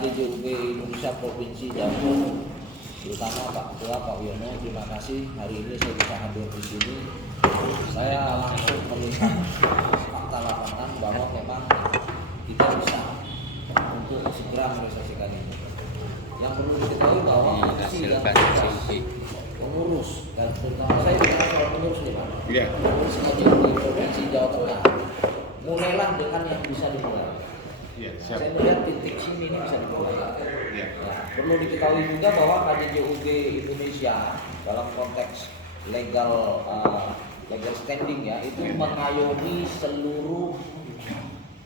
KJJUB Indonesia Provinsi Jawa Timur, terutama Pak Ketua Pak Wiono, terima kasih hari ini saya bisa hadir di sini. Saya langsung melihat fakta lapangan bahwa memang kita bisa untuk segera merealisasikan ini. Yang perlu diketahui bahwa pengurus dan terutama saya bicara soal pengurus nih Pak. Pengurus KJJUB Provinsi Jawa Tengah. Mulailah dengan yang bisa dimulai. Saya melihat titik sini ini bisa dimulai. Perlu diketahui juga bahwa KJJUB Indonesia dalam konteks legal standing ya itu mengayomi seluruh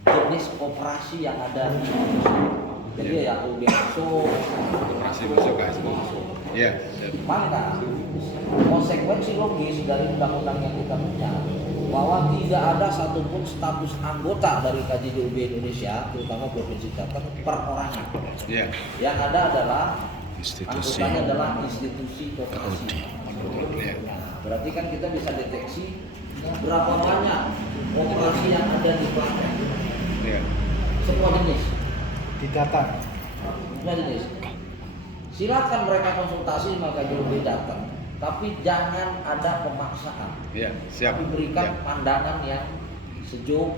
jenis koperasi yang ada di Indonesia. Jadi ya UB masuk, maka konsekuensi logis dari undang-undang yang kita punya bahwa tidak ada satupun status anggota dari KJJUB Indonesia, terutama Provinsi Jateng, perorangan. Yang ada adalah anggotanya adalah institusi koperasi. Berarti kan kita bisa deteksi berapa banyak koperasi yang ada di Klaten. Semua jenis. Didata. Semua jenis. Silakan mereka konsultasi sama KJJUB datang. Tapi jangan ada pemaksaan. Tapi berikan pandangan yang sejuk,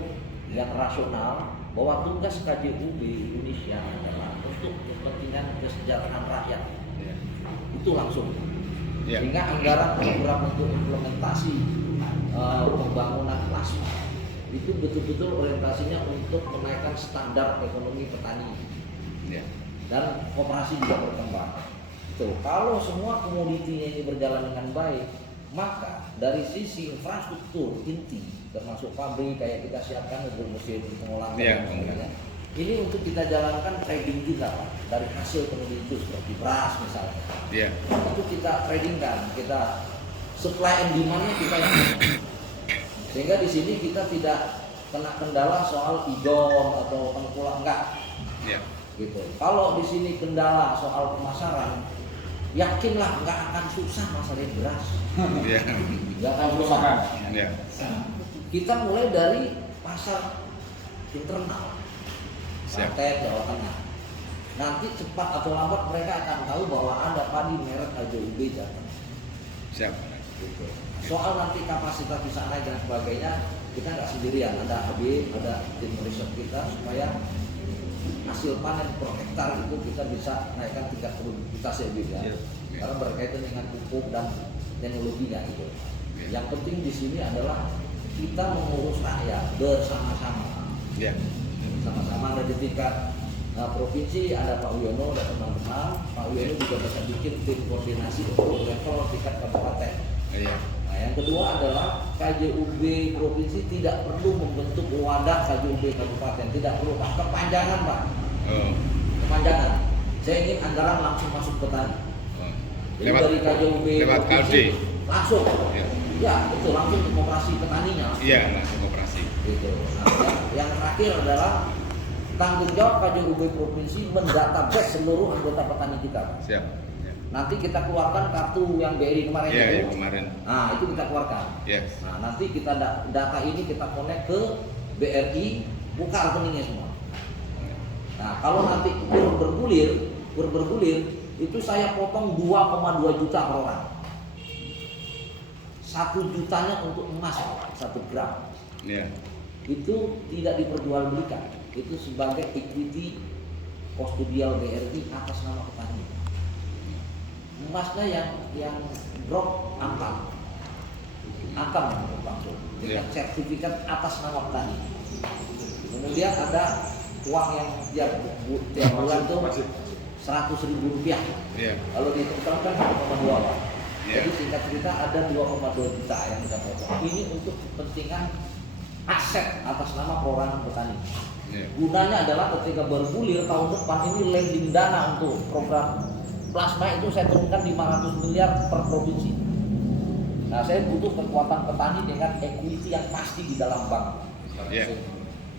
yang rasional bahwa tugas KJJUB Indonesia adalah untuk kepentingan kesejahteraan rakyat. Itu langsung. Sehingga anggaran program untuk implementasi pembangunan plasma itu betul-betul orientasinya untuk menaikkan standar ekonomi petani dan koperasi juga berkembang. Kalau semua komoditinya ini berjalan dengan baik, maka dari sisi infrastruktur inti, termasuk pabrik kayak kita siapkan untuk mesin pengolahan dan sebagainya, ini untuk kita jalankan trading juga Pak, dari hasil komoditi itu seperti beras misalnya. Itu kita tradingkan, kita supply and demand-nya kita yang sehingga di sini kita tidak kena kendala soal idon atau tengkulak enggak. Gitu. Kalau di sini kendala soal pemasaran, yakinlah nggak akan susah masalah beras. Nggak akan susah. Kita mulai dari pasar internal, Klaten, Jawa Tengah. Nanti cepat atau lambat mereka akan tahu bahwa ada padi merek KJJUB Jateng. Gitu. Soal nanti kapasitas bisa naik dan sebagainya, kita nggak sendirian. Ada HB, ada tim riset kita supaya hasil panen per hektar itu kita bisa naikkan tingkat produktivitas ya Bu ya. Karena berkaitan dengan pupuk dan teknologinya itu. Yang penting di sini adalah kita mengurus rakyat bersama-sama. Sama-sama ada di tingkat provinsi, ada Pak Wiono dan teman-teman. Pak Wiono juga bisa bikin tim koordinasi untuk level tingkat kabupaten. Nah, yang kedua adalah KJJUB provinsi tidak perlu membentuk wadah KJJUB kabupaten, tidak perlu Pak. Kepanjangan Pak. Kepanjangan. Saya ingin anggaran langsung masuk petani. Jadi dari KJJUB provinsi langsung. Ya betul, langsung ke koperasi petaninya. Langsung koperasi. Gitu. Nah, yang terakhir adalah tanggung jawab KJJUB provinsi mendatabase seluruh anggota petani kita. Nanti kita keluarkan kartu yang BRI kemarin itu. Nah, itu kita keluarkan. Nah, nanti kita data ini kita connect ke BRI, buka rekeningnya semua. Nah, kalau nanti kur bergulir, itu saya potong 2,2 juta per orang. 1 jutanya untuk emas 1 gram. Itu tidak diperjualbelikan. Itu sebagai equity kustodial BRI atas nama petani. Emasnya yang drop angkam langsung dengan sertifikat atas nama petani. Kemudian ada uang yang tiap bulan itu 100.000 rupiah. Kalau dihitung kan 1,2 Pak. Jadi singkat cerita ada 2,2 juta yang kita potong. Ini untuk kepentingan aset atas nama perorangan petani. Gunanya adalah ketika bergulir tahun depan ini lending dana untuk program plasma itu saya turunkan 500 miliar per provinsi. Nah, saya butuh kekuatan petani dengan equity yang pasti di dalam bank.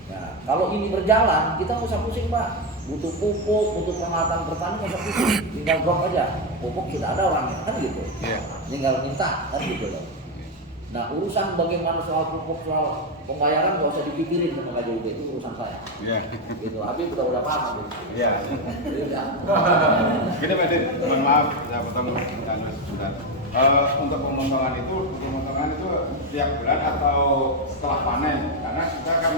Nah, kalau ini berjalan, kita nggak usah pusing Pak. Butuh pupuk, butuh peralatan bertani nggak usah pusing. Tinggal drop aja. Pupuk sudah ada orangnya kan gitu. Tinggal minta kan gitu loh. Nah urusan bagaimana soal pupuk, soal pembayaran nggak usah dipikirin sama KJUB, itu urusan saya. Iya. Gitu. Habib udah paham. Iya. Gini Pak Din, mohon maaf saya potong sebentar. Untuk pemotongan itu tiap bulan atau setelah panen? Karena kita kan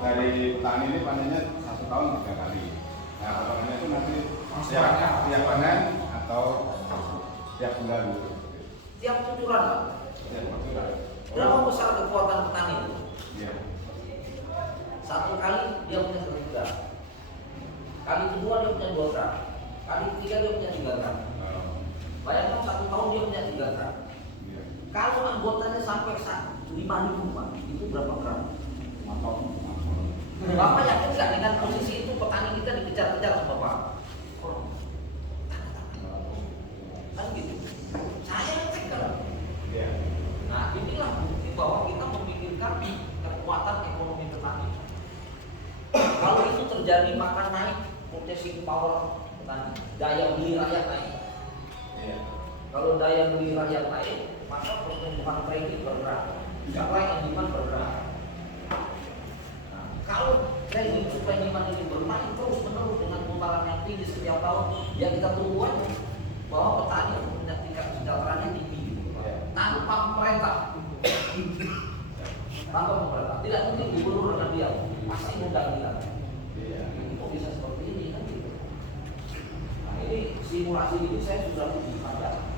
dari petani ini panennya 1 tahun 3 kali. Nah potongannya itu nanti tiap panen atau tiap bulan? Tiap cucuran. Berapa besar kekuatan petani itu? Iya. 1 kali dia punya 1 gram. Kali kedua dia punya 2 gram. Kali ketiga dia punya 3 gram. Bayangkan 1 tahun dia punya 3 gram. Iya. Kalau anggotanya sampai 5.000 Pak, itu berapa gram? 5 ton. Bapak yakin nggak dengan posisi itu petani kita dikejar-kejar sama Bapak? Kan gitu. Saya yang cek kan. Iya. Nah inilah bukti bahwa kita memikirkan kekuatan ekonomi petani. Kalau itu terjadi maka naik purchasing power petani, daya beli rakyat naik. Iya. Kalau daya beli rakyat naik, maka pertumbuhan kredit bergerak, supply and demand bergerak. Nah, kalau kredit supply and demand ini bermain terus menerus dengan putaran yang tinggi setiap tahun, ya kita tunggu aja bahwa petani punya tingkat kesejahteraannya tinggi. Tanpa pemerintah, tidak mungkin gubernur dengan dia pasti undang dia. Ini kok bisa seperti ini kan gitu. Nah ini simulasi ini saya sudah uji panjang.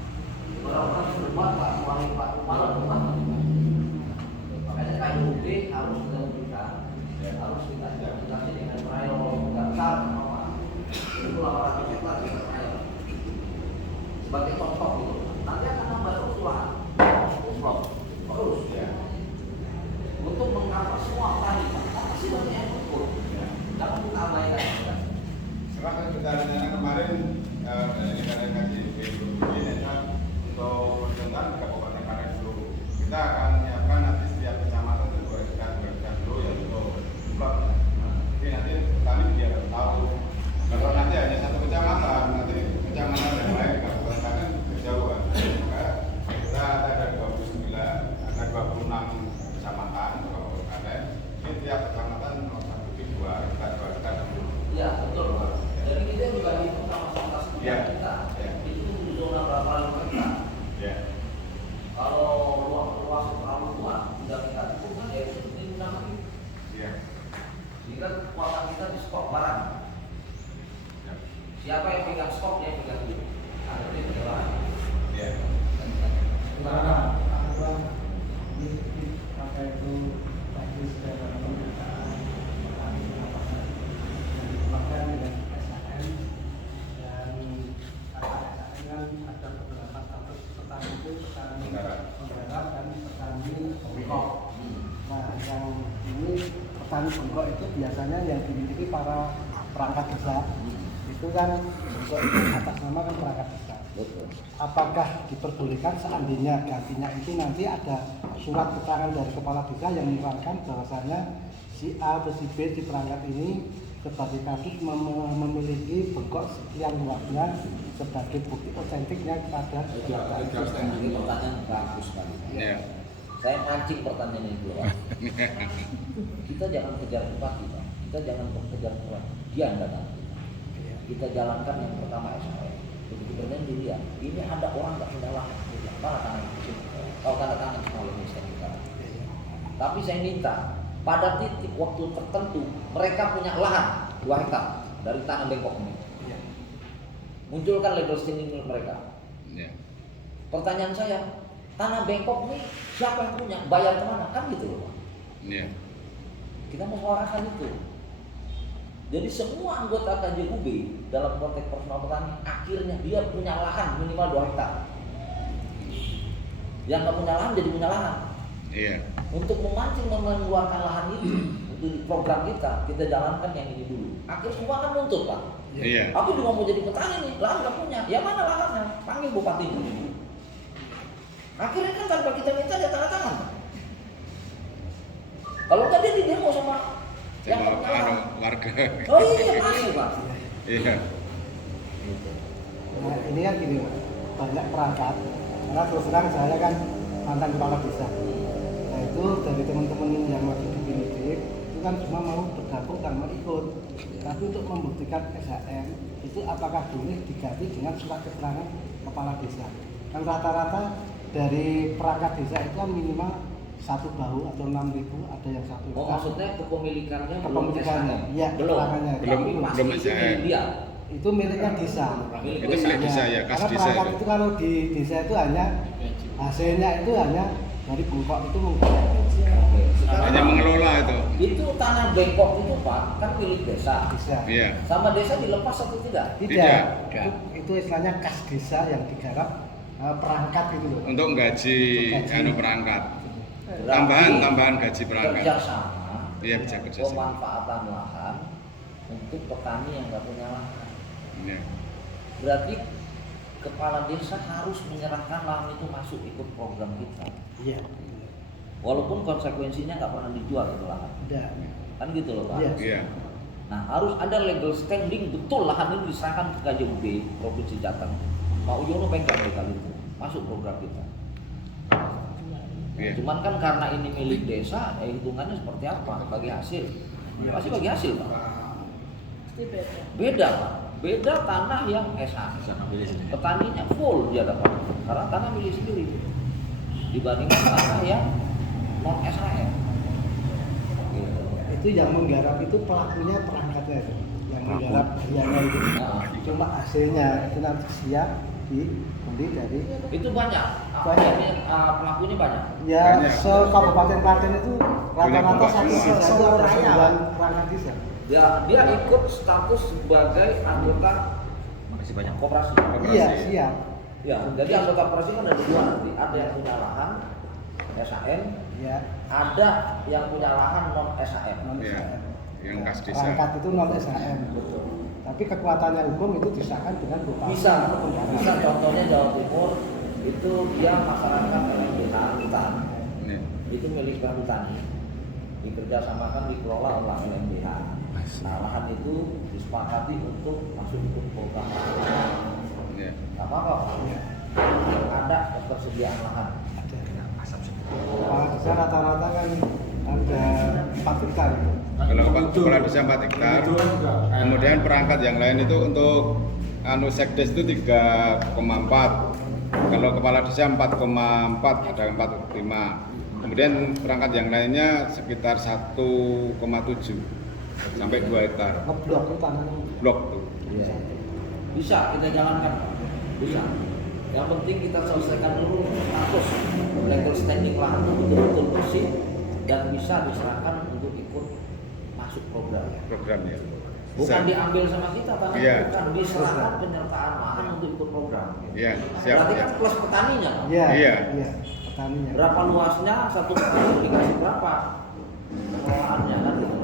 Beberapa kali berbuat Pak Wali Pak Malah berbuat. Makanya KJUB harus kita berikan, harus kita komunikasi dengan trial besar sama itu 800 hektar kita trial. Sebagai contoh gitu. Nanti akan nambah terus lahan. Terus ya. Untuk mengcover semua petani, masih banyak yang ukur. Jangan kita abaikan. Sekarang kita rencana kemarin dari KJUB untuk percontohan Kabupaten Padang dulu. Kita akan menyiapkan nanti setiap kecamatan 2 hektar dulu yang untuk blok. Jadi nanti petani biar tahu. Kalau nanti hanya 1 kecamatan, nanti kecamatan yang lain Kabupaten Padang kejauhan. Maka kita ada 26 kecamatan kabupaten. Ini tiap kecamatan 1-2 hektar dulu. Iya betul Pak. Jadi kita juga hitung sama kita. Itu zona berapa hektar. Ya. Kalau luas terlalu luas tidak kita cukup kan ya itu digunakan. Iya. Sehingga kekuatan kita di stok barang. Ya. Siapa yang pegang stok dia pegang dulu. Ada di jalan. Iya. Nah, apa itu tadi sudah pemerintahan bahkan dengan SHM dan SHM kan ada beberapa status petani itu petani penggarap dan petani bengkok. Nah, yang ini petani bengkok itu biasanya yang dimiliki para perangkat desa. Itu kan bengkok itu atas nama kan perangkat desa. Betul. Apakah diperbolehkan seandainya gantinya itu nanti ada surat keterangan dari kepala desa yang menerangkan bahwasannya si A atau si B di perangkat ini sebagai kasus memiliki bengkok sekian luasnya sebagai bukti otentiknya kepada Ini pertanyaan bagus sekali. Iya. Saya mancing pertanyaan ini dulu. Kita jangan kejar bupati, Pak. Kita jangan kejar kurang. Dia datang. Kita jalankan yang pertama SHM. Begitu berjalan dilihat, ini ada orang nggak punya lahan, mana tangan itu? Kalau tanda tangan semua Indonesia kita. Tapi saya minta pada titik waktu tertentu mereka punya lahan 2 hektar dari tanah bengkok ini. Munculkan legal standing milik mereka. Pertanyaan saya, tanah bengkok ini siapa yang punya? Bayar kemana? Kan gitu loh Pak. Kita mau suarakan itu. Jadi semua anggota KJUB dalam konteks personal petani akhirnya dia punya lahan minimal 2 hektar. Yang nggak punya lahan jadi punya lahan. Iya. Untuk memancing mengeluarkan lahan itu untuk di program kita jalankan yang ini dulu. Akhirnya semua kan nuntut Pak. Iya. Aku juga mau jadi petani nih, lahan nggak punya. Ya mana lahannya? Panggil bupati. Akhirnya kan tanpa kita minta dia tanda tangan. Kalau nggak dia di demo sama yang warga. Oh iya pasti Pak. Iya. Nah ini kan gini, banyak perangkat. Karena terus terang saya kan mantan kepala desa. Nah itu dari teman-teman yang masih di penyidik itu kan cuma mau bergabung dan mau ikut. Tapi untuk membuktikan SHM itu apakah boleh diganti dengan surat keterangan kepala desa. Kan rata-rata dari perangkat desa itu kan minimal 1 bahu atau 6.000, ada yang 1 Oh, maksudnya kepemilikannya kepemilikannya, iya, belum. keterangannya. Tapi pasti belum itu SHM. milik dia. Itu miliknya desa. Milik Itu milik desa ya, kas Karena desa perangkat itu. itu kalau di desa itu hanya hasilnya itu hanya dari bengkok itu mengkok. Oke. Sekarang Hanya mengelola itu. itu tanah bengkok itu Pak kan milik desa. Desa. Iya. Sama desa dilepas atau tidak? Tidak. Itu istilahnya kas desa yang digarap perangkat gitu loh. Untuk gaji Untuk gaji. perangkat. Berarti Tambahan gaji perangkat. kerjasama Iya, bisa kerjasama. pemanfaatan lahan untuk petani yang nggak punya lahan. Iya. Berarti kepala desa harus menyerahkan lahan itu masuk ikut program kita. Iya. Walaupun konsekuensinya nggak pernah dijual itu lahan. Udah. Kan gitu loh Pak. Iya. Iya. Nah harus ada legal standing betul lahan ini diserahkan ke KJUB Provinsi Jateng. Pak Uyono pegang kali itu masuk program kita. Iya. Cuman kan karena ini milik desa, hitungannya seperti apa? Bagi hasil, pasti bagi hasil Pak. Beda Pak, beda tanah yang SH. Petaninya full dia dapat, karena tanah milik sendiri. Dibandingkan tanah yang non SHM. Gitu. Itu yang menggarap itu pelakunya perangkatnya itu. Yang menggarap dianya itu. Nah, Cuma hasilnya itu nanti siap dibeli dari itu banyak. Banyak. Pelakunya banyak. ya Banyak. se-Kabupaten Klaten itu rata-rata bengkok satu semua. desa itu ada 9 perangkat desa. Dia ikut status sebagai anggota koperasi. Iya, siap. Ya, jadi anggota koperasi kan ada dua nanti. Ada yang punya lahan SHM, Ya, ada yang punya lahan non SHM. non Iya. SHM. Yang kas desa. Perangkat itu non SHM. Tapi kekuatannya hukum itu disahkan dengan bupati. Bisa, atau bendahara. bisa contohnya Jawa Timur itu dia masyarakat LMDH hutan. Iya. Itu milik perhutani, dikerjasamakan dikelola oleh LMDH. Nah, lahan itu disepakati untuk masuk ikut program. Iya. Gak apa-apa, Pak. Iya. Ada ketersediaan lahan. Ada. Kepala desa rata-rata kan ada 4 hektar. Kalau kepala desa 4 hektar, kemudian perangkat yang lain itu untuk sekdes itu 3,4. Kalau kepala desa 4,4, ada 4,5. Kemudian perangkat yang lainnya sekitar 1,7 sampai 2 hektar. Ngeblok itu tanahnya. Blok tuh. Iya. Bisa kita jalankan, Pak. Bisa. Yang penting kita selesaikan dulu status legal standing lahan itu betul-betul bersih dan bisa diserahkan untuk ikut masuk program. Program ya. Bukan Siap. diambil sama kita, tanah Iya. bukan diserahkan penyertaan lahan untuk ikut program. Iya, siap. Berarti Ya. kan plus petaninya, Pak. Iya. Iya. Iya. Petaninya. Berapa luasnya satu petani dikasih berapa pengelolaannya kan gitu.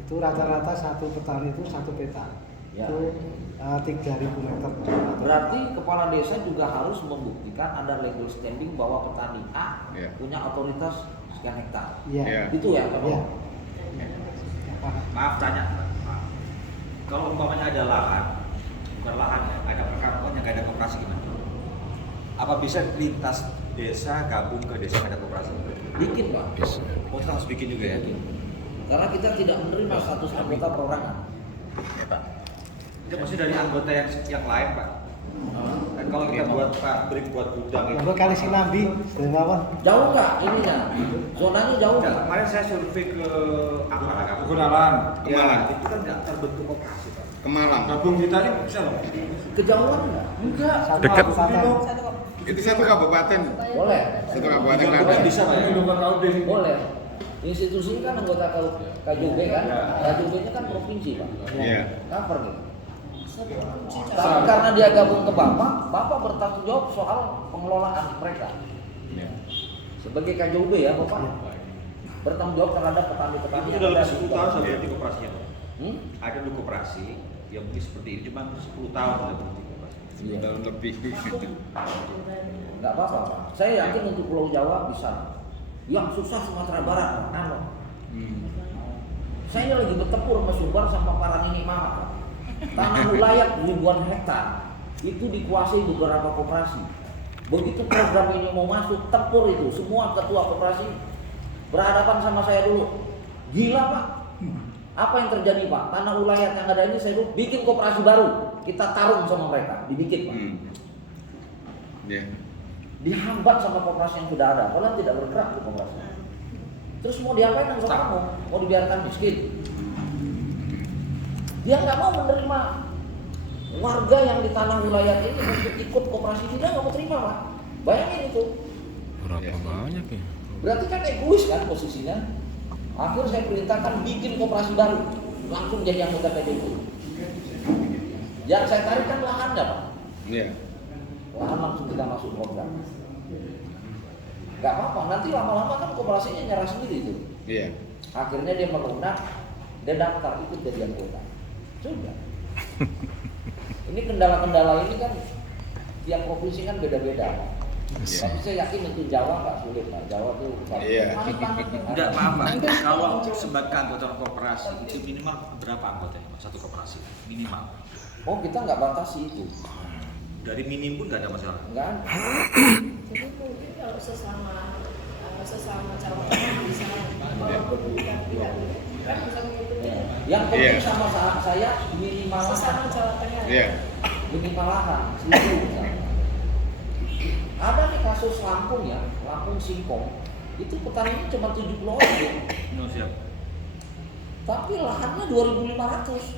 Itu rata-rata satu petani itu 1 peta. Ya. Itu 3.000 meter. Berarti kepala desa juga harus membuktikan ada legal standing bahwa petani A Iya. punya otoritas sekian hektar. Iya. Iya. Itu ya, Pak. Iya. Maaf tanya, Pak. Kalau umpamanya ada lahan, bukan lahan ya, ada perkantoran yang nggak ada koperasi gimana? Apa bisa lintas desa gabung ke desa yang ada koperasi? Bikin, Pak. Oh, kita harus bikin juga ya? Karena kita tidak menerima status anggota perorangan. Ya, Pak. Itu maksudnya dari anggota yang lain, Pak. Dan kalau kita buat pabrik buat gudang itu. Lalu kali Sinambi, Dermawan. Jauh nggak ininya? Zonanya jauh Enggak, nggak? kemarin saya survei ke apa? Gunawan. Ya, Kemalang. itu kan nggak terbentuk koperasi, Pak. Kemalang. Gabung kita ini bisa loh. Kejauhan nggak? Enggak. Dekat. Itu satu kabupaten. Boleh. Satu kabupaten Bukan Klaten. bisa, Pak ya? Boleh. Institusi kan anggota KJUB kan? KJUB-nya kan provinsi, Pak. Iya. Cover gitu. Tapi karena dia gabung ke Bapak bertanggung jawab soal pengelolaan mereka. Iya. Sebagai KJUB ya, Bapak. Bertanggung jawab terhadap petani-petani. Itu dalam 10 tahun sudah berhenti koperasinya, Pak. Hmm? Ada dulu koperasi yang mungkin seperti ini, cuma 10 tahun sudah berhenti koperasi. Iya. Tahun lebih. Nggak apa-apa, Pak. Saya yakin untuk Pulau Jawa bisa. Yang susah Sumatera Barat, Pak. Nano. Saya lagi bertempur sama Sumbar sama para nenek mama, Pak. Tanah wilayah ribuan hektar itu dikuasai beberapa koperasi. Begitu program ini mau masuk, tempur itu semua ketua koperasi berhadapan sama saya dulu. Gila Pak, apa yang terjadi Pak? Tanah wilayah yang ada ini saya dulu bikin koperasi baru, kita tarung sama mereka, dibikin Pak. Dihambat sama koperasi yang sudah ada, padahal tidak bergerak di koperasi. Terus mau diapain sama kamu? Mau dibiarkan miskin? Dia nggak mau menerima warga yang di tanah wilayah ini untuk ikut koperasi, dia nggak mau terima Pak. Bayangin itu. Berapa banyak ya? Berarti kan egois kan posisinya. Akhirnya saya perintahkan bikin koperasi baru, langsung jadi anggota PDIP. Yang saya tarik kan lahannya Pak. Iya. Lahan langsung kita masuk program. Gak apa-apa, nanti lama-lama kan koperasinya nyerah sendiri itu. Iya. Akhirnya dia melunak, dia daftar ikut jadi anggota. Sudah. Ini kendala-kendala ini kan tiap provinsi kan beda-beda. Tapi saya yakin untuk Jawa nggak sulit Pak. Jawa tuh Iya. Enggak, maaf Pak. Kalau sebagai anggota koperasi itu minimal berapa anggota Pak? Satu koperasi minimal. Oh kita nggak batasi itu. Dari minim pun nggak ada masalah. Nggak ada. Jadi mungkin kalau sesama calon bisa walaupun tidak kan bisa mengikuti Yang penting Iya. sama saat saya minimal sesama lahan. Jawa Tengah. Iya. Minimal lahan. 1.000 misalnya. Ada nih kasus Lampung ya, Lampung Singkong. Itu petaninya cuma 70 orang. No, siap. Tapi lahannya 2.500.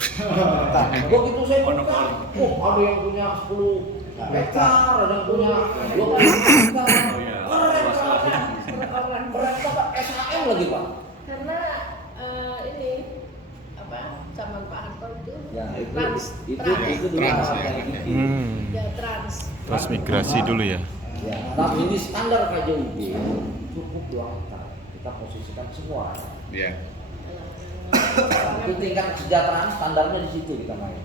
Begitu saya buka, ada yang punya 10 hektar, ada yang punya 20 hektar. Oh iya. Keren banget, SHM lagi Pak. Karena ini apa zaman Pak Harto itu Ya trans itu dulu Trans, hal ya. kayak gitu. ya trans. Transmigrasi dulu ya. Ya, tapi di standar KJUB cukup 2 hektar. Kita posisikan semua. Iya. Itu tingkat kesejahteraan standarnya di situ kita main.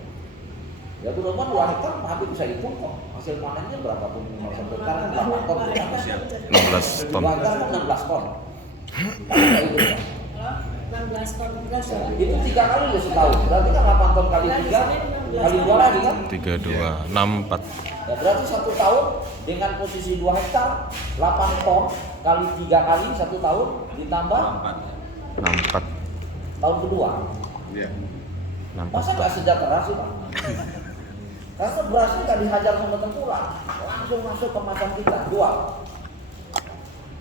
Ya mudah-mudahan 2 hektar Habib bisa hitung kok. Hasil panennya berapa pun 1 hektar kan 8 ton. 16 ton. 2 hektar kan 16 ton. Kayak gitu, Pak. 16 ton beras ya. Itu 3 kali ya setahun. Berarti kan 8 ton kali 3 kali 2 lagi kan? 32, 64. Ya berarti 1 tahun dengan posisi 2 hektar 8 ton kali 3 kali 1 tahun ditambah 64. tahun kedua. Iya. Masa nggak sejahtera sih Pak? Karena berasnya nggak dihajar sama tengkulak, langsung masuk ke kemasan kita, jual.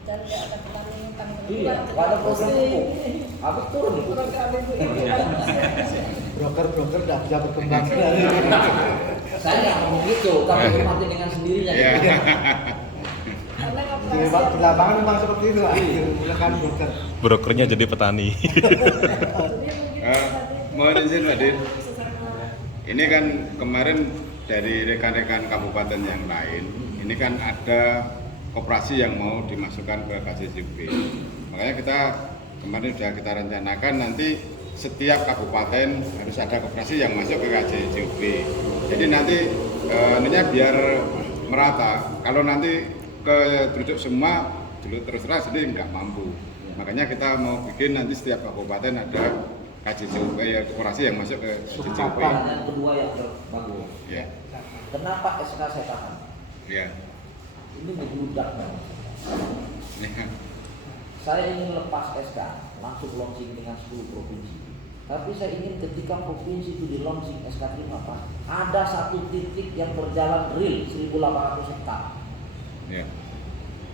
Dan nggak ada petani utang Iya, nggak ada program hukum. Habis turun itu. Broker-broker tidak bisa berkembang. Saya nggak ngomong gitu, tapi hormati dengan sendirinya. Iya. Gitu. karena Di lapangan memang seperti itu lah. Menggunakan broker. Brokernya jadi petani. Mohon izin Pak Din. Ini kan kemarin dari rekan-rekan kabupaten yang lain, ini kan ada koperasi yang mau dimasukkan ke KJJB. Makanya kita kemarin sudah kita rencanakan nanti setiap kabupaten harus ada koperasi yang masuk ke KJJB. Jadi nanti ininya biar merata. Kalau nanti kegeruduk semua, dulu terus terang sendiri nggak mampu. Makanya kita mau bikin nanti setiap kabupaten ada KJJB ya koperasi yang masuk ke KJJB. Pertanyaan kedua yang bagus. Ya, Kenapa SK saya tahan? ya, Ini membludak banget. ya. Saya ingin lepas SK, langsung launching dengan 10 provinsi. Tapi saya ingin ketika provinsi itu di launching SK 5 Pak, ada satu titik yang berjalan real 1.800 hektar. Ya.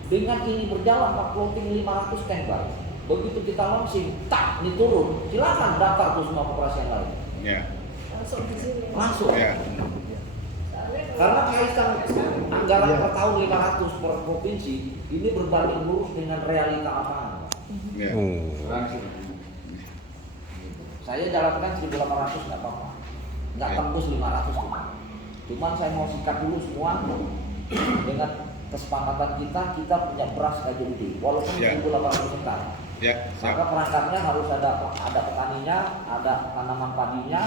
Dengan ini berjalan Pak, floating 500 standby. Begitu kita launching, tak ini turun. Silakan daftar tuh semua koperasi yang lain. Ya, langsung di sini. Langsung. ya, Karena kaitan anggaran per tahun 500 per provinsi ini berbanding lurus dengan realita lapangan. ya. Oh. Saya jalankan 1.800 nggak apa-apa, nggak tembus 500 cuma. Cuman saya mau sikat dulu semua dengan kesepakatan kita punya beras KJUB walaupun Ya. 1.800 hektar. Ya, Maka siap. perangkatnya harus ada petaninya, ada tanaman padinya,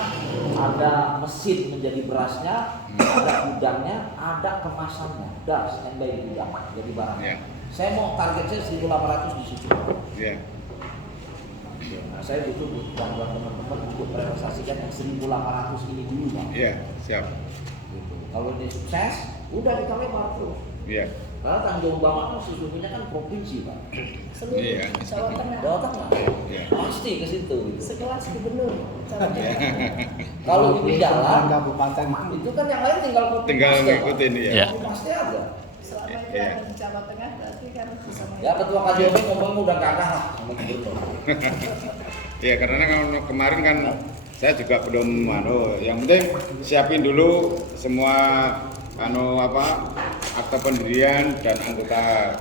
ada mesin menjadi berasnya, ada gudangnya, ada kemasannya, das standby di gudang jadi barang. Ya. Saya mau target saya 1.800 di situ. Ya, Nah, saya butuh bantuan teman-teman untuk merealisasikan yang 1.800 ini dulu Pak. ya, siap. Gitu. Kalau ini sukses, udah kita lebar terus. Ya. Karena Tanjung Bawang kan sesungguhnya kan provinsi Pak. Seluruh Iya. Jawa Tengah. Jawa Tengah. Iya. Pasti ke situ. Sekelas gubernur Jawa Tengah. Kalau ini jalan, kabupaten itu kan yang lain tinggal copy Tinggal paste, Pak. ngikutin ya. Iya. Copy paste aja. Selama itu Iya. ada di Jawa Tengah berarti kan bisa main. Ya ketua KJOP ngomong udah kakak lah sama gubernur. Ya karena kalau kemarin kan saya juga belum yang penting siapin dulu semua akta pendirian dan anggota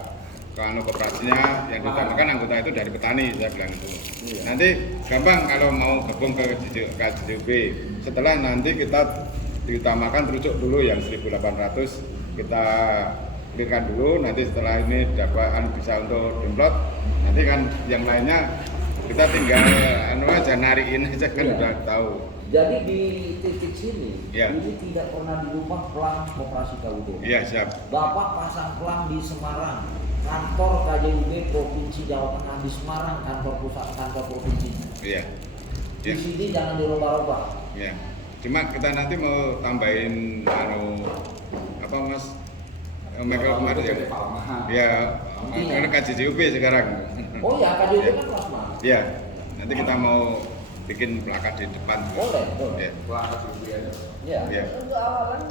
koperasinya yang ditambahkan anggota itu dari petani, saya bilang itu. Nanti gampang kalau mau gabung ke KJOP. Setelah nanti kita diutamakan terucuk dulu yang 1.800 kita clearkan dulu, nanti setelah ini dapat bisa untuk download, nanti kan yang lainnya kita tinggal aja nariin aja kan Iya. udah tahu. Jadi di titik sini, Iya. ini tidak pernah dirubah pelang koperasi KUB. Iya siap. Bapak pasang pelang di Semarang, kantor KJUB Provinsi Jawa Tengah di Semarang, kantor pusat, kantor provinsi. Iya. Di Iya. sini jangan dirubah-rubah. Iya. Cuma kita nanti mau tambahin Mas Michael kemarin ya. Iya. Karena KJUB sekarang. Oh ya, KJUB kan plasma. Iya. Nanti kita mau bikin plakat di depan. Boleh, boleh. Iya. Iya. Iya. Untuk awalan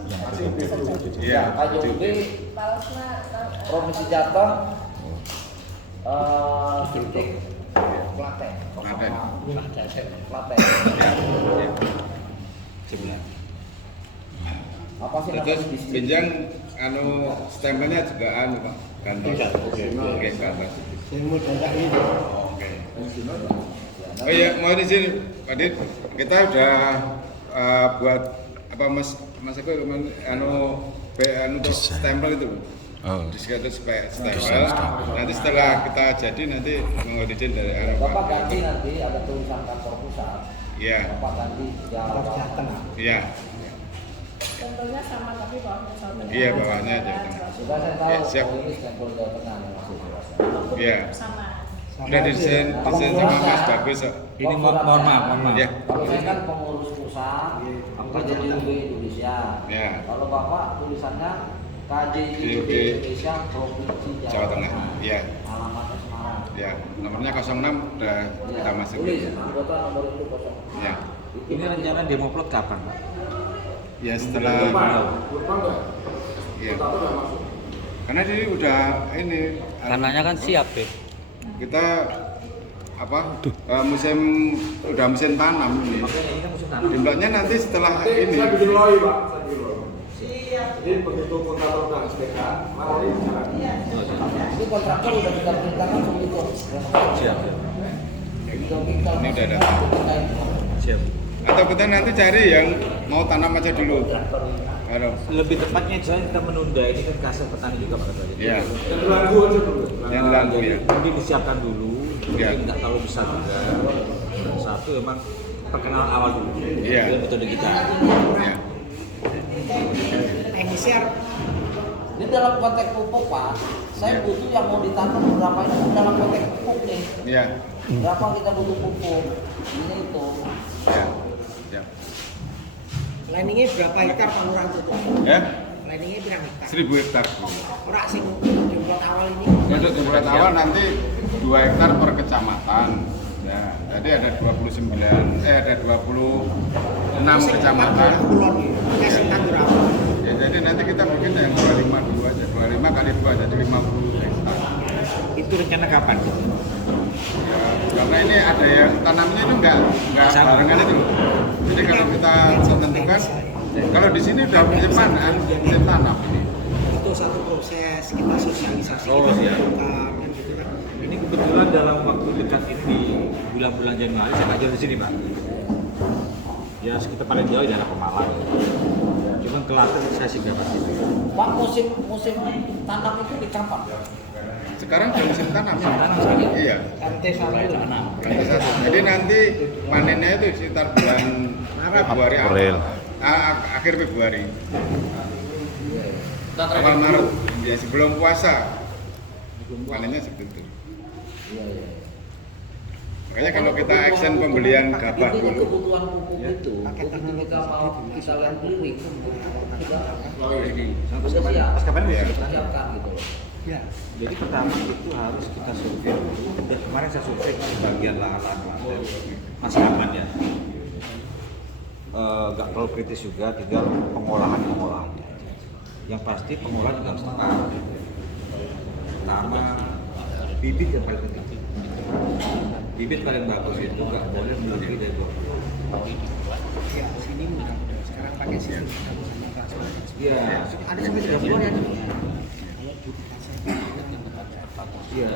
bisa jadi. Iya. KJUB Palasna Provinsi Jateng, titik Klaten, Klaten. Klaten. Iya. Apa sih Terus namanya di sini? pinjang stempelnya juga Pak. Ganti. Oke, ganti. yang mau datang ini Oke. Oh iya, mau di sini, Pak Dit. Kita udah buat Mas aku untuk stempel itu. Oh. Diskretus stempel. Nanti setelah kita jadi nanti mengaudit dari Bapak ganti nanti ada tulisan kantor pusat. Iya. Bapak ganti Jawa Tengah. Iya. Contohnya sama tapi bawahnya Jawa Tengah. Iya, bawahnya Jawa Tengah. Sudah saya tahu. Ya, siap. Oh, ini stempel Jawa Tengah yang masih jelas. Iya. Sama. Udah desain sama Mas bagus kok. Ini mohon maaf. Iya. Kalau saya kan pengurus pusat, KJUB Indonesia. Ya. Kalau Bapak tulisannya KJUB Indonesia Provinsi Jawa Jawa Tengah. Tengah. Iya. Alamatnya Semarang. Ya, nomornya 06 udah kita Tulis masukin. anggota nomor itu 0. Ya. Ini rencana demoplot kapan, Pak? Ya setelah Iya. Karena ini udah Tanahnya kan siap, Beb. kita udah musim tanam ini. Makanya ini kan musim tanam. Jumlahnya nanti setelah ini. saya bikin loi Pak, saya bikin loi. Jadi begitu kontraktor udah SPK, mari jalan. Ini kontraktor udah kita perintahkan untuk itu. Siap. Ini udah ada. Siap. Atau kita nanti cari yang mau tanam aja dulu. Halo. Lebih tepatnya saya kita menunda ini kan kasih petani juga Pak Ketua. Iya. Yang lagu aja dulu. Yang lagu ya. Mungkin disiapkan dulu. Iya. Mungkin nggak terlalu besar juga. Dan satu memang perkenalan awal dulu. Iya. Itu metode kita. Ya. Ini dalam konteks pupuk Pak, saya butuh yang mau ditanam berapa itu dalam konteks pupuk nih. Iya. Berapa kita butuh pupuk? Ini itu. Ya. Ya. Planningnya berapa hektar Pak Lurah itu? Ya. Planningnya berapa hektar? 1000 hektar. Ora sing jumlah awal ini. Untuk jumlah awal nanti 2 hektar per kecamatan. Ya, jadi ada 26 kecamatan. Kasih tandur apa? Ya, jadi nanti kita bikin yang 25 dulu aja. 25 kali 2 jadi 50 hektar. Itu rencana kapan? Ya, karena ini ada yang tanamnya itu enggak barengan itu. Jadi kalau kita tentukan, kalau di sini udah musim panen, musim tanam ini. Itu satu proses kita sosialisasi Oh, kita iya. lakukan kan gitu kan. Ini kebetulan dalam waktu dekat ini bulan-bulan Januari saya ngajar di sini Pak. Ya sekitar paling jauh di daerah Pemalang. Cuman Klaten saya sih nggak pasti. Pak musim tanam itu di kapan? Sekarang udah musim tanam. Musim tanam sekarang. Iya. RT 1. Nanti satu. Jadi nanti panennya itu sekitar bulan Februari April. Akhir Februari. Awal Maret. Ya sebelum puasa. Panennya seperti itu. Iya. Makanya kalau kita action pembelian gabah Intinya dulu, kebutuhan pupuk itu, begitu kita mau kita lihat clearing, kita sudah siap, Mas Kapan Iya. kita siapkan gitu loh. Ya. Jadi pertama itu harus kita survei dulu. Dan kemarin saya survei di bagian lahan masih aman ya. Gak terlalu kritis juga, tinggal pengolahannya. Yang pasti pengolahan juga harus tepat. Pertama, bibit yang paling penting. Bibit paling bagus itu nggak boleh melebihi dari 20. Ya, sini mudah. Sekarang pakai sini. Iya. Ada sampai 30 ya. Iya.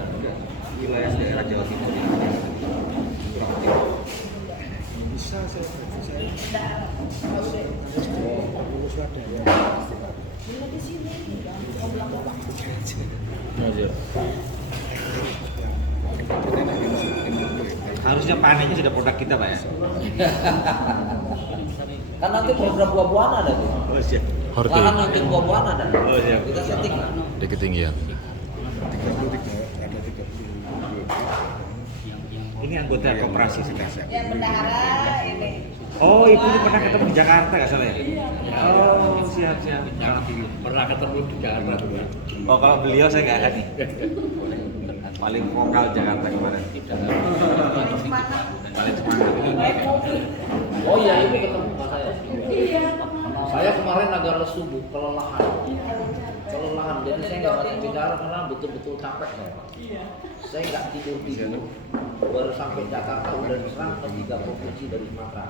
Wilayah daerah Jawa Timur ini kurang lebih. Bisa saya Harusnya panennya sudah produk kita, Pak ya. Kan nanti program buah-buahan ada tuh. Oh siap. Horti Lahan nanti buah-buahan ada. Oh, siap. Kita setting lah. di ketinggian. Ini anggota koperasi sedang. Yang bendahara ini. Oh, ibu ini pernah ketemu di Jakarta nggak salah ya? Oh, siap. Pernah ketemu di Jakarta dulu. Oh, kalau beliau saya nggak ada nih. Paling vokal Jakarta kemarin. Paling semangat. Paling semangat. Naik mobil. Oh iya, ini ketemu Pak saya. Iya. Saya kemarin agak lesu Bu, kelelahan. Kelelahan, jadi saya nggak banyak bicara karena betul-betul capek saya. Saya nggak tidur. Baru sampai Jakarta udah diserang ke 3 provinsi dari Sumatera.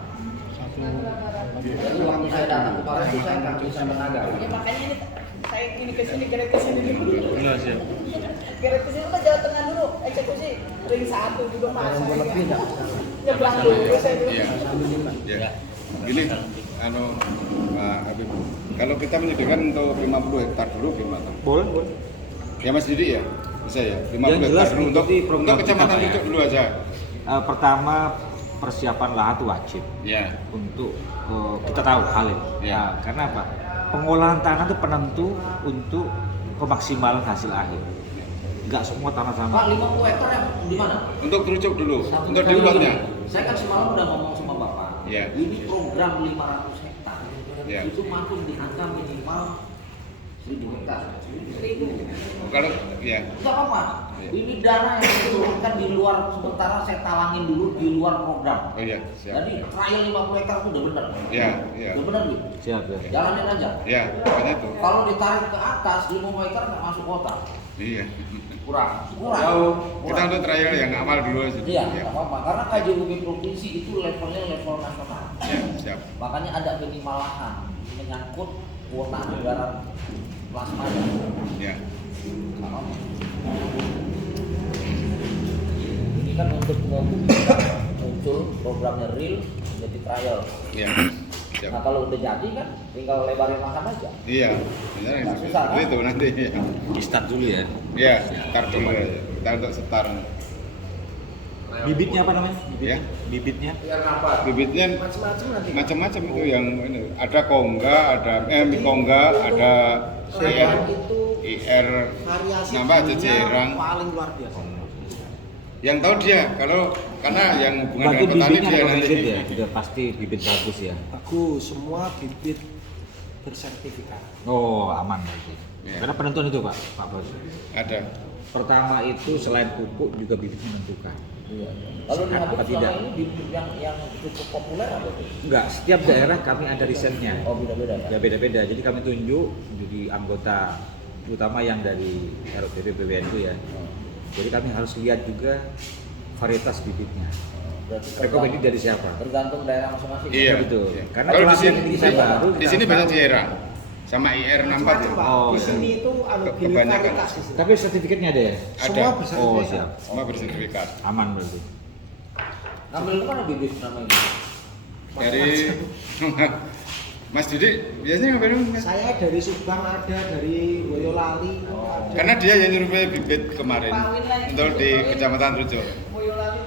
Jadi waktu saya datang kemarin itu saya nggak bisa tenaga. Ya makanya ini saya ini geret kesini dulu. Benar siap. Geret kesini mah Jawa Tengah dulu. Eksekusi ring 1 juga masa. Nyebrang dulu saya dulu. Iya. Ya. Gini, Pak Habib, kalau kita menyediakan untuk 50 hektar dulu gimana? Boleh. Ya Mas Didi ya, bisa ya. 50 Yang jelas hektar dulu untuk mengikuti program kecamatan kita, Pak, ya. Rucuk dulu aja. Pertama persiapan lahan itu wajib Ya. untuk kita tahu hal ini. Ya. Nah, karena apa? Pengolahan tanah itu penentu untuk kemaksimalan hasil akhir. Enggak semua tanah sama. Pak, 50 hektar yang di mana? Untuk Rucuk dulu, untuk Saya diulatnya. begini, saya kan semalam udah ngomong sama Bapak. Iya. Ini program 500 hektar. Iya. Itu mampu di angka minimal 1000 hektar. 1000. Kalau ya, Enggak apa-apa. Iya. Ini dana yang diturunkan di luar, sementara saya talangin dulu di luar program. oh iya, siap. Jadi trial 50 hektar itu udah benar. Iya, iya. Udah benar gitu. Siap ya. Jalanin aja. Ya, makanya itu. Kalau ditarik ke atas 50 hektar nggak masuk kota. Iya. Kurang. Jauh. Kita untuk trial yang awal dulu aja. Iya, nggak apa-apa. Karena KJUB provinsi itu levelnya level nasional. Ya, siap. Makanya ada minimal lahan menyangkut kuota anggaran plasmanya. Ya. Ini kan untuk membuktikan muncul programnya real menjadi trial. Ya. Siap. Nah kalau udah jadi kan tinggal lebarin lahan aja. Iya, benar Nggak susah, kan? itu nanti. Ya. Di start dulu ya. Ya, start dulu aja. Kita untuk start. Bibitnya apa namanya? Ya. Bibitnya. Bibitnya macam-macam nanti. macam-macam itu yang ini. Ada kongga, ada kongga, ada IR, itu IR, variasi nambah aja bumbunya Cirang. paling luar biasa. Yang tahu dia, karena yang hubungan Berarti dengan petani bibitnya dia ada nanti. bibit ya. Sudah pasti bibit bagus ya. Bagus, semua bibit bersertifikat. Oh, aman berarti. Ya. Karena penentuan itu Pak Bos. Ada. Pertama itu selain pupuk juga bibit menentukan. Iya. Kalau di Sehat Habib apa selama tidak? ini bibit yang cukup populer apa tuh? Enggak, setiap daerah kami ada risetnya. Oh beda-beda ya. Ya beda-beda. Jadi kami tunjuk jadi anggota terutama yang dari ROPP BWN itu ya. Jadi kami harus lihat juga varietas bibitnya. Berarti Rekomendasi dari siapa? tergantung daerah masing-masing. Iya. betul. Iya. Karena Kalau di kalau sini, yang tinggi saya baru, di kita sini tahu. banyak Sierra sama IR 64 Macam-macam, ya. Pak. Oh, Di iya. sini itu gini Kebanyakan. varietas di sini. Tapi sertifikatnya ada ya? Ada. Semua Oh, bersertifikat. siap. Semua bersertifikat. Aman berarti. Ngambil ke mana bibit namanya? Dari Mas Didi biasanya ngapain? Saya dari Subang ada, dari Boyolali Oh. ada. Karena dia yang nyurvei bibit kemarin untuk di Kecamatan Rucuk. Boyolali.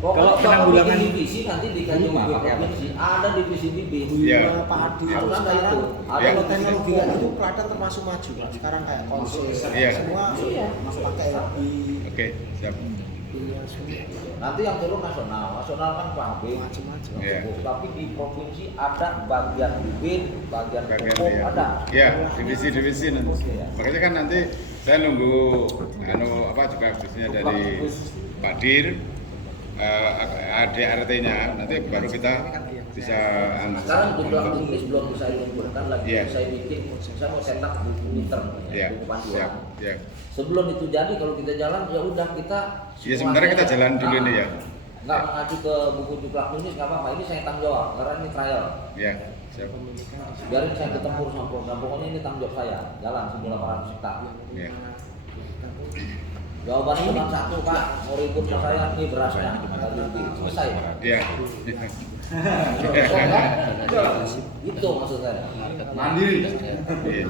Kalau Pokoknya penanggulangan- bikin divisi nanti di KJUB Rumah, pakai apa? provinsi ada divisi bibit. Iya. Gula, padi, Harus terus ada sekarang itu. Ada Iya. kalau teknologi kayak gitu Klaten termasuk maju lah. Sekarang kayak konsul Iya. semua pakai lebih Oke, siap. semua. Nanti yang turun nasional kan pabrik, Macam-macam. Iya. tapi di provinsi ada bagian bibit, bagian pupuk ya. ada. Ya, divisi-divisi nanti. Iya. Makanya kan nanti saya nunggu juga bisnisnya dari Pak Dir, ADRT-nya nanti baru kita bisa Sekarang jumlah bisnis belum bisa dikumpulkan lagi. Iya. Saya bikin, saya mau cetak buku meter, ya, buku siap, panduan. ya. Sebelum itu jadi, kalau kita jalan ya udah kita. Ya, sebenarnya kita jalan dulu nih ya. Nggak mengacu ke buku juklak klinis nggak apa-apa. Ini saya tanggung jawab karena ini trial. Ya, siap. Biarin saya ketemu sama program. Pokoknya ini tanggung jawab saya. Jalan 1.800 hektar. Ya. Jawabannya cuma satu, Pak. Mau ribut sama saya, ini berasnya. Nggak lebih. Selesai. Ya. Itu maksud saya. Mandiri. Iya.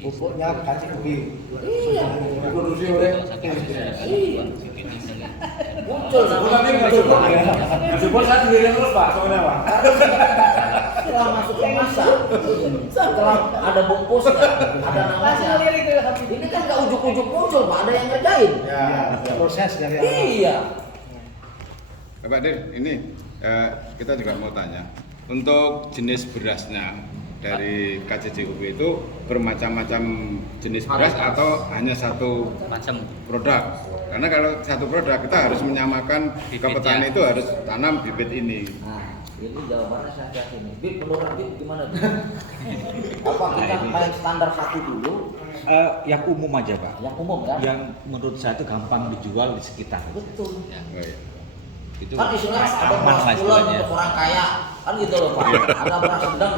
Pupuknya ganti rugi. Iya. Diproduksi oleh Iya. Muncul nama. Jebol saya sendiri terus Pak, soalnya Pak. Setelah masuk ke pasar, setelah ada bungkusnya, ada Langsung namanya. lirik itu. Ini kan nggak ujuk-ujuk muncul, Pak. Ada yang ngerjain. Ya. Proses dari awal. Iya. Pak Dir, ini kita juga mau tanya. Untuk jenis berasnya dari KCJUB itu bermacam-macam jenis beras atau hanya satu produk? Karena kalau satu produk kita harus menyamakan ke petani itu harus tanam bibit ini. Nah, ini jawabannya saya kasih nih. Bib, menurut Bib gimana? Bib? Apa kita main standar satu dulu? Yang umum aja Pak. Yang umum kan? Yang menurut saya itu gampang dijual di sekitar. Betul. Ya. Oh, iya. Itu Kan istilahnya ada aman beras lah pulen istilahnya. untuk orang kaya, kan gitu loh Pak. Ada beras sedang,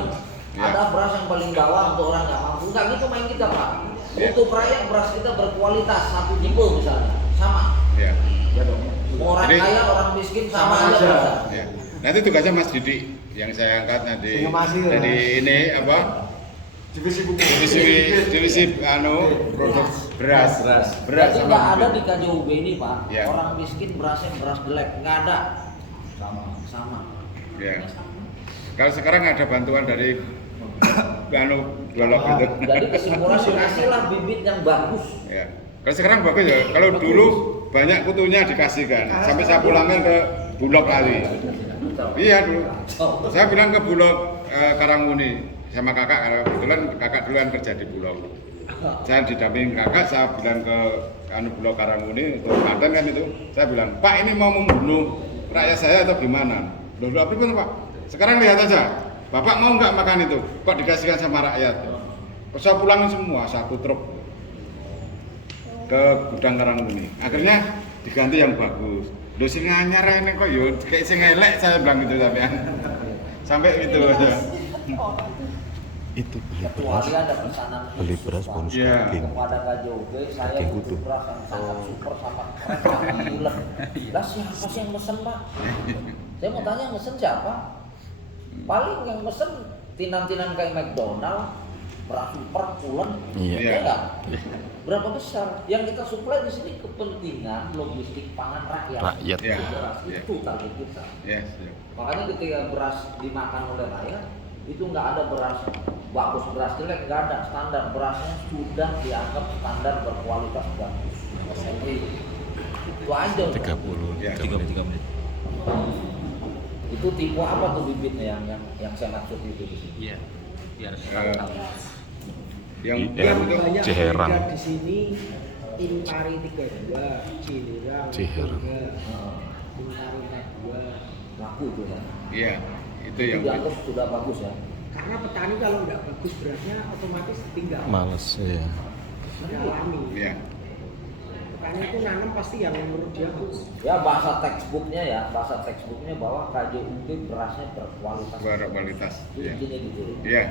ada beras yang paling bawah untuk orang nggak mampu. Enggak gitu main kita Pak. Untuk rakyat beras kita berkualitas, satu tipe misalnya, sama. Ya. Ya dong. Mau orang Jadi- kaya, orang miskin sama aja aja. berasnya. Ya. Nanti tugasnya Mas Didi yang saya angkat nanti Informasi ya. dari ini apa? Divisi buku. Divisi produk beras. Beras Jadi sama nggak ada bibit. di KJUB ini Pak. Ya. Orang miskin berasnya beras jelek, nggak ada. Sama. Ya. Kalau sekarang ada bantuan dari Bulog gitu. Jadi kesimpulannya kasihlah bibit yang bagus. Ya. Kalau sekarang bagus ya. Kalau dulu banyak kutunya dikasihkan. Sampai saya pulangkan ke Bulog kali. Iya dulu. Saya bilang ke Bulog Karangmuni sama kakak, karena kebetulan kakak duluan kerja di Bulog. Saya didamping kakak, saya bilang ke Bulog Karangmuni untuk Banten kan itu. Saya bilang, Pak ini mau membunuh rakyat saya atau gimana? Loh, apa itu Pak? Sekarang lihat aja, Bapak mau nggak makan itu? Kok dikasihkan sama rakyat? Saya pulang semua, satu truk ke gudang Karangmuni. Akhirnya diganti yang bagus. Loh sing anyar ini kok yo kayak sing elek, saya bilang gitu sampai gitu aja. Itu beli beras, Kecuali ada pesanan beli khusus, beras Pak. bonus Iya. daging. Kepada KJUB saya Daging butuh utuh. beras yang sangat super sama keren sama bulat. Lah siapa sih yang mesen Pak? Saya mau tanya yang mesen siapa? Paling yang mesen tinan-tinan kayak McDonald, beras super, pulen, Iya. ya enggak? Berapa besar? Yang kita suplai di sini kepentingan logistik pangan rakyat. Rakyat. Iya. Beras, Iya. itu target kita. Yes, yes. Makanya ketika beras dimakan oleh rakyat itu nggak ada beras bagus, beras jelek, nggak ada. Standar berasnya sudah dianggap standar berkualitas bagus. Itu aja. 30 Ya, 3 menit. Itu tipe apa tuh bibitnya yang saya maksud itu di sini? Iya. Biar Yang Iya. Yang untuk banyak Ciherang. beredar di sini Impari 32, Ciherang Ciherang. 3, Impari 42. Laku itu kan. iya, itu Itu yang dianggap sudah bagus ya. Karena petani kalau nggak bagus berasnya otomatis tinggal. Males ya. Alami. iya. Petani itu nanam pasti yang menurut dia bagus. Ya bahasa textbooknya bahwa KJUB berasnya berkualitas. Berkualitas. Itu Iya. intinya gitu. Iya.